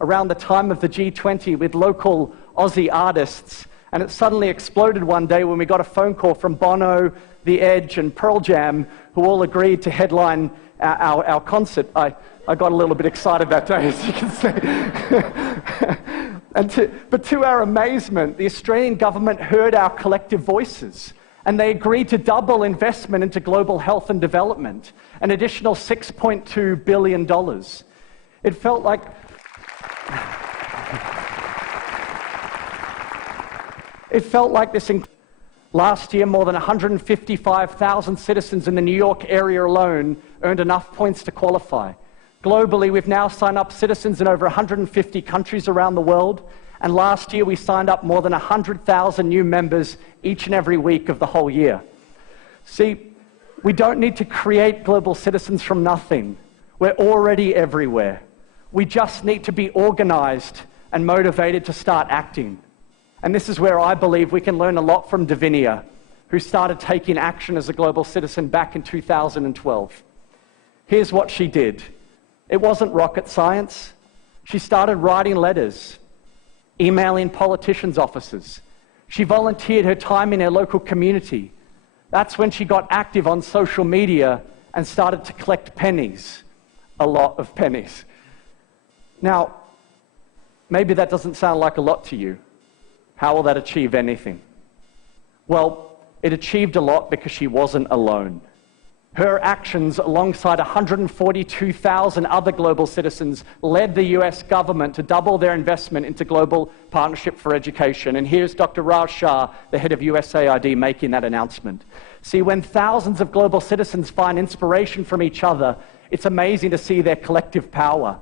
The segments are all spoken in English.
around the time of the G20 with local Aussie artists, and it suddenly exploded one day when we got a phone call from Bono, The Edge, and Pearl Jam, who all agreed to headline our concert. I got a little bit excited that day, as you can see. But to our amazement, the Australian government heard our collective voices, and they agreed to double investment into global health and development, an additional $6.2 billion. It felt like this. Last year, more than 155,000 citizens in the New York area alone earned enough points to qualify. Globally, we've now signed up citizens in over 150 countries around the world, and last year we signed up more than 100,000 new members each and every week of the whole year. See, we don't need to create global citizens from nothing. We're already everywhere. We just need to be organized and motivated to start acting. And this is where I believe we can learn a lot from Davinia, who started taking action as a global citizen back in 2012. Here's what she did. It wasn't rocket science. She started writing letters, emailing politicians' offices. She volunteered her time in her local community. That's when she got active on social media and started to collect pennies, a lot of pennies. Now, maybe that doesn't sound like a lot to you. How will that achieve anything? Well, it achieved a lot because she wasn't alone. Her actions, alongside 142,000 other global citizens, led the US government to double their investment into Global Partnership for Education. And here's Dr. Raj Shah, the head of USAID, making that announcement. See, when thousands of global citizens find inspiration from each other, it's amazing to see their collective power.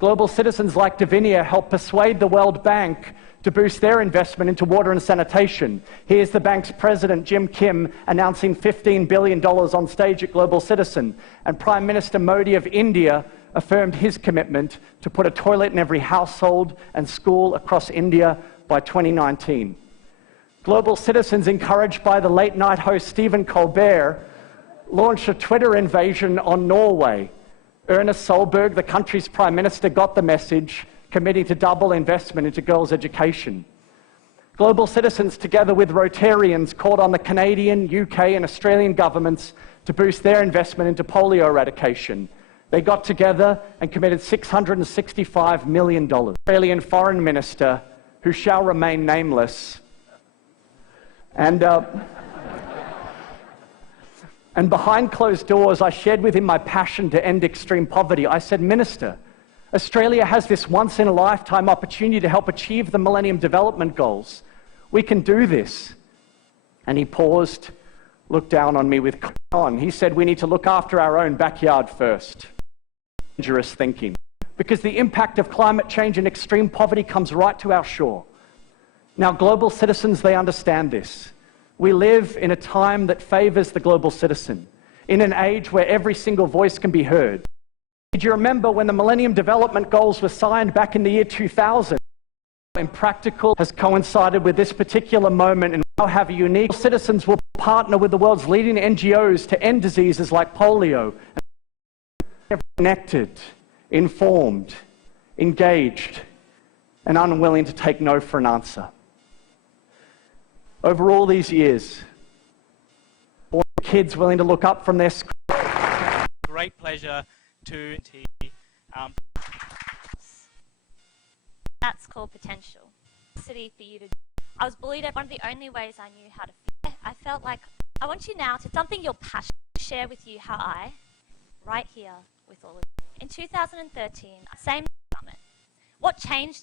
Global citizens like Davinia help persuade the World Bank to boost their investment into water and sanitation. Here's the bank's president, Jim Kim, announcing $15 billion on stage at Global Citizen. And Prime Minister Modi of India affirmed his commitment to put a toilet in every household and school across India by 2019. Global Citizens, encouraged by the late-night host Stephen Colbert, launched a Twitter invasion on Norway. Ernest Solberg, the country's prime minister, got the message, committing to double investment into girls' education. Global Citizens, together with Rotarians, called on the Canadian, UK, and Australian governments to boost their investment into polio eradication. They got together and committed $665 million. Australian Foreign Minister, who shall remain nameless, and behind closed doors, I shared with him my passion to end extreme poverty. I said, Minister, Australia has this once-in-a-lifetime opportunity to help achieve the Millennium Development Goals. We can do this. And he paused, looked down on me with on. He said, we need to look after our own backyard first. Dangerous thinking. Because the impact of climate change and extreme poverty comes right to our shore. Now, global citizens, they understand this. We live in a time that favors the global citizen, in an age where every single voice can be heard. Do you remember when the Millennium Development Goals were signed back in the year 2000? Impractical has coincided with this particular moment, and now have a unique. Citizens will partner with the world's leading NGOs to end diseases like polio. Connected, informed, engaged, and unwilling to take no for an answer. Over all these years, kids willing to look up from their school. Great pleasure to That's called potential. City for you to. I was bullied at one of the only ways I knew how to feel. I felt like I want you now to something you're passionate to share with you how I, right here with all of you. In 2013, same summit. What changed